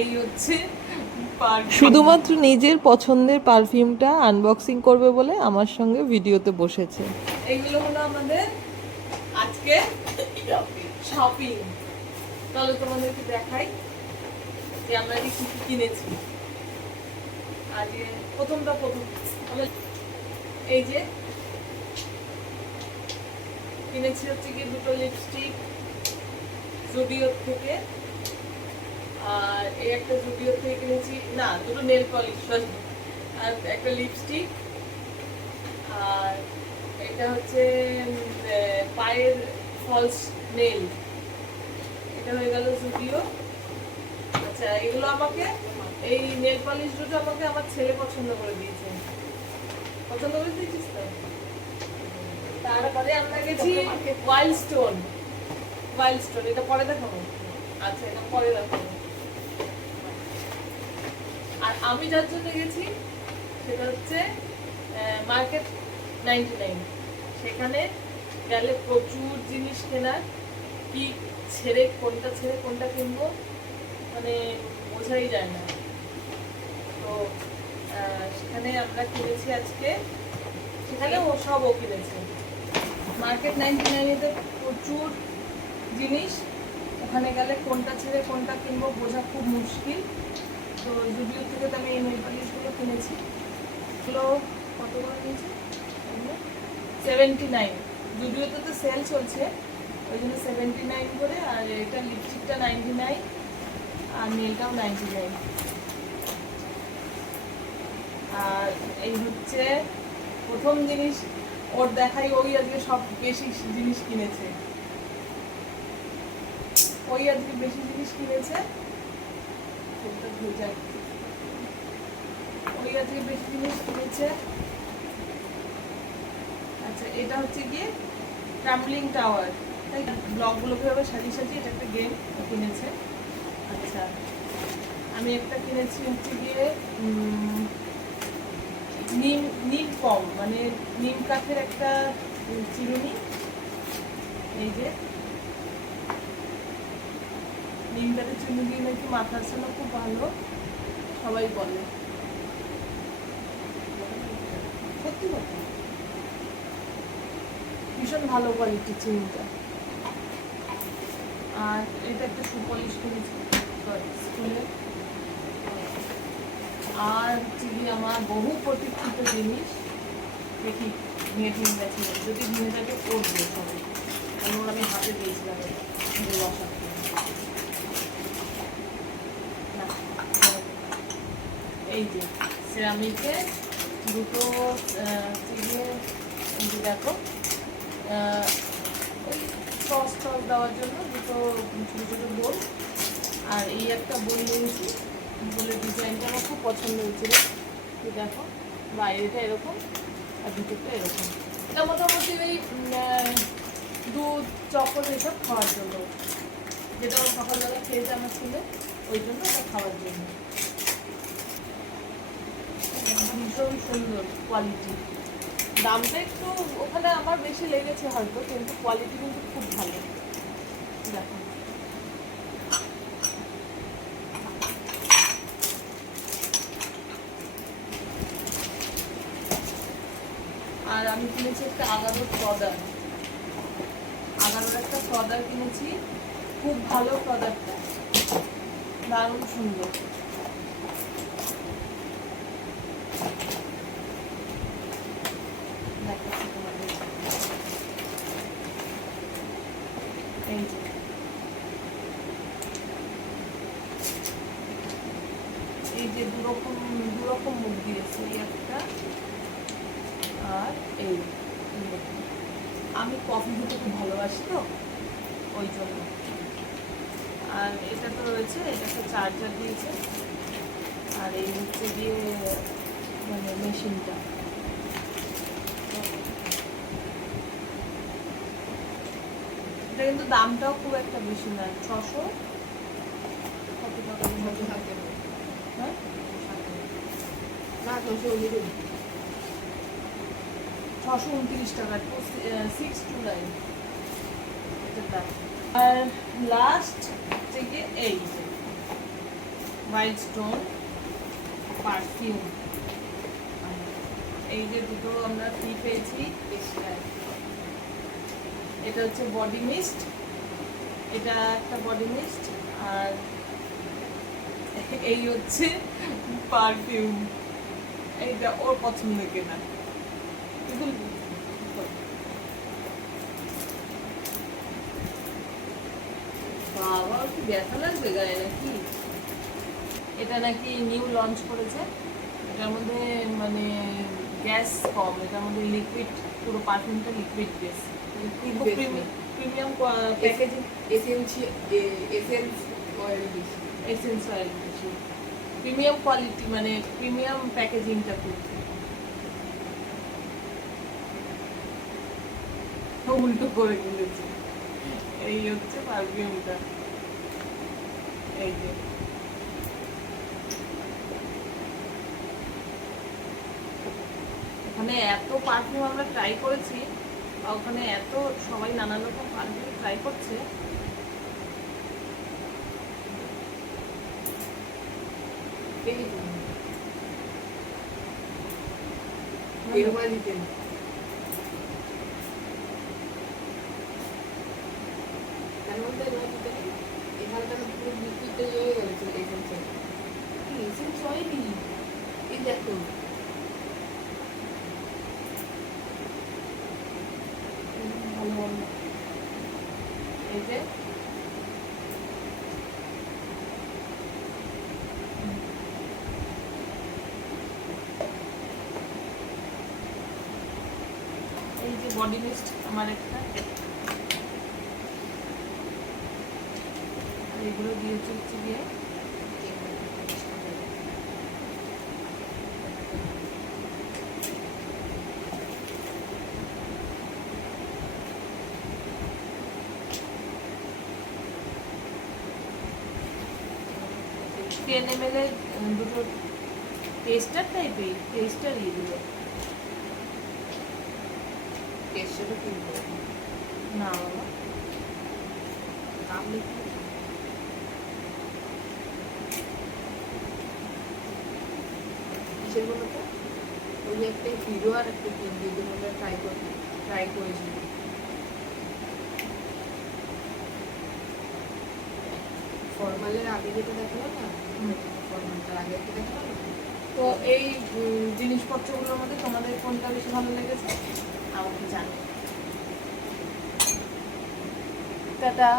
এই হচ্ছে শুধুমাত্র নিজের পছন্দের পারফিউমটা আনবক্সিং করবে বলে আমার সঙ্গে ভিডিওতে বসেছে। এইগুলো হলো আমাদের আজকে শপিং। তাহলে তোমাদেরকে দেখাই যে আমরা কি কি কিনেছি। আজকে প্রথম এই যে কিনেছি হচ্ছে কি দুটো লিপস্টিক জুডিও থেকে, আর এই একটা জুডিও থেকে কিনেছি, না দুটো নেল পলিশ, আর একটা লিপস্টিক, আর এটা হচ্ছে পায়ের ফলস নেল, এটা হয়ে গেল জুডিও। আচ্ছা এগুলো আমাকে, এই নেল পলিশ দুটো আমাকে আমার ছেলে পছন্দ করে দিয়েছে। পছন্দ করে দিয়েছিস তো? তারপরে আমরা গেছি ওয়াইল্ড স্টোন। এটা পরে দেখাবো। আচ্ছা এটা পরে দেখাবো। আর আমি যার জন্য গেছি সেটা হচ্ছে মার্কেট 99। সেখানে গেলে প্রচুর জিনিস কেনার, কি ছেড়ে কোনটা কিনবো মানে বোঝাই যায় না। তো সেখানে আমরা কিনেছি আজকে, সেখানে ও কিনেছে। মার্কেট 99-এতে প্রচুর জিনিস, ওখানে গেলে কোনটা ছেড়ে কোনটা কিনবো বোঝা খুব মুশকিল। তো জুডিও থেকে তো আমি এই নেল পালিশগুলো কিনেছি। এগুলো কত করে নিয়েছি? 79। জুডিওতে তো সেল চলছে ওই জন্য 79 করে, আর এটা লিপস্টিকটা 99 আর নেলটাও 99। আর এই হচ্ছে প্রথম জিনিস ওর দেখাই, ওই আজকে সব বেশি জিনিস কিনেছে। ওই আজকে বেশি জিনিস কিনেছে, ওই আজকে বেশি জিনিস কিনেছে। আচ্ছা এটা হচ্ছে গিয়ে ট্রাম্পলিং টাওয়ার, তাই ব্লকগুলোকে এভাবে সাজিয়ে সাজিয়ে এটা একটা গেম কিনেছে। আচ্ছা আমি একটা কিনেছি হচ্ছে গিয়ে নিম কম, মানে নিম কাঠের একটা চিরুনি। এই যে নিম কাঠের চিরুনি দিয়ে নাকি মাথার জন্য খুব ভালো সবাই বলে, সত্যি কথা, ভীষণ ভালো কোয়ালিটির চিরুনিটা। আর এটা একটা সুপলিশ কিনেছি স্কুলে। আর হচ্ছে গিয়ে আমার বহু প্রতীক্ষিত জিনিস, দেখি ভেঙে গেছে, যদি ভেঙে থাকে করবো সবাই, কারণ আমি হাতে দিয়েছিলাম এই যে সেরামিকে দুটো চিড়িয়ে, এই যে দেখো ওই সস দেওয়ার জন্য দুটো ছোটো ছোটো বোল। আর এই একটা বোল নিয়েছি, বলে ডিজাইনটা আমার খুব পছন্দ হয়েছিল। দেখো বাইরেটা এরকম আর ভিতরটা এরকম। এটা মোটামুটি ওই দুধ চকোল এসব খাওয়ার জন্য, যেটা সকালবেলা খেয়েছে আমার ছেলে, ওই জন্য এটা খাওয়ার জন্য। ভীষণ সুন্দর কোয়ালিটি, দামটা একটু ওখানে আমার বেশি লেগেছে হয়তো, কিন্তু কোয়ালিটি কিন্তু খুব ভালো। দেখো আর আমি কিনেছি একটা আগারোর একটা সদার কিনেছি, খুব ভালো সদারটা, দারুণ সুন্দর। এই যে দুরকম মুখ দিয়েছে, এই একটা আর এই। আমি কফি খেতে খুব ভালোবাসি তো ওই জন্য। আর এটা তো রয়েছে, এটা একটা চার্জার দিয়েছে, আর এই হচ্ছে গিয়ে মানে মেশিনটা। এটা কিন্তু দামটাও খুব একটা বেশি নয়, 600 কত টাকা থাকে, হ্যাঁ না 629 টাকা, 629 এটা। আর লাস্ট থেকে এই হোয়াইট স্টোন পারফিউম। এই যে দুটো আমরা ফ্রি পেয়েছি। এটা হচ্ছে বডি মিস্ট, এটা একটা বডি মিস্ট, আর এই হচ্ছে পারফিউম। এইটা ওর পছন্দের কেনা। বাবা কি ব্যথা লাগবে গায়ে নাকি? এটা নাকি নিউ লঞ্চ করেছে, এটার মধ্যে মানে গ্যাস কম, এটার মধ্যে লিকুইড, পুরো পারফিউমটা liquid base, premium packaging, essence oil বেশি, প্রিমিয়াম কোয়ালিটি, মানে প্রিমিয়াম প্যাকেজিংটা খুব। উল্টো করে কিনেছি। এই হচ্ছে পারফিউমটা, এই যে ওখানে এত পারফিউম আমরা ট্রাই করেছি, আর ওখানে এত সবাই নানা রকম পারফিউম ট্রাই করছে। দেখো ভালো ভালো। এই যে এই যে বডি মিস্ট আমার একটা, আর এগুলো দিয়েছি হচ্ছে গিয়ে ml এর দুটো টেস্টার টাইপের, টেস্টার এগুলো না বাবা, আমি কিসের বলো তো, ওই একটা হিরো আর একটা ক্রিম দিয়ে আমরা ট্রাই করেছি। ফর্মালের আগে যেটা দেখালো না, ফর্মালটার আগে একটা দেখালো না। তো এই জিনিসপত্রগুলোর মধ্যে তোমাদের কোনটা বেশি ভালো লেগেছে আমাকে জানো। টাটা।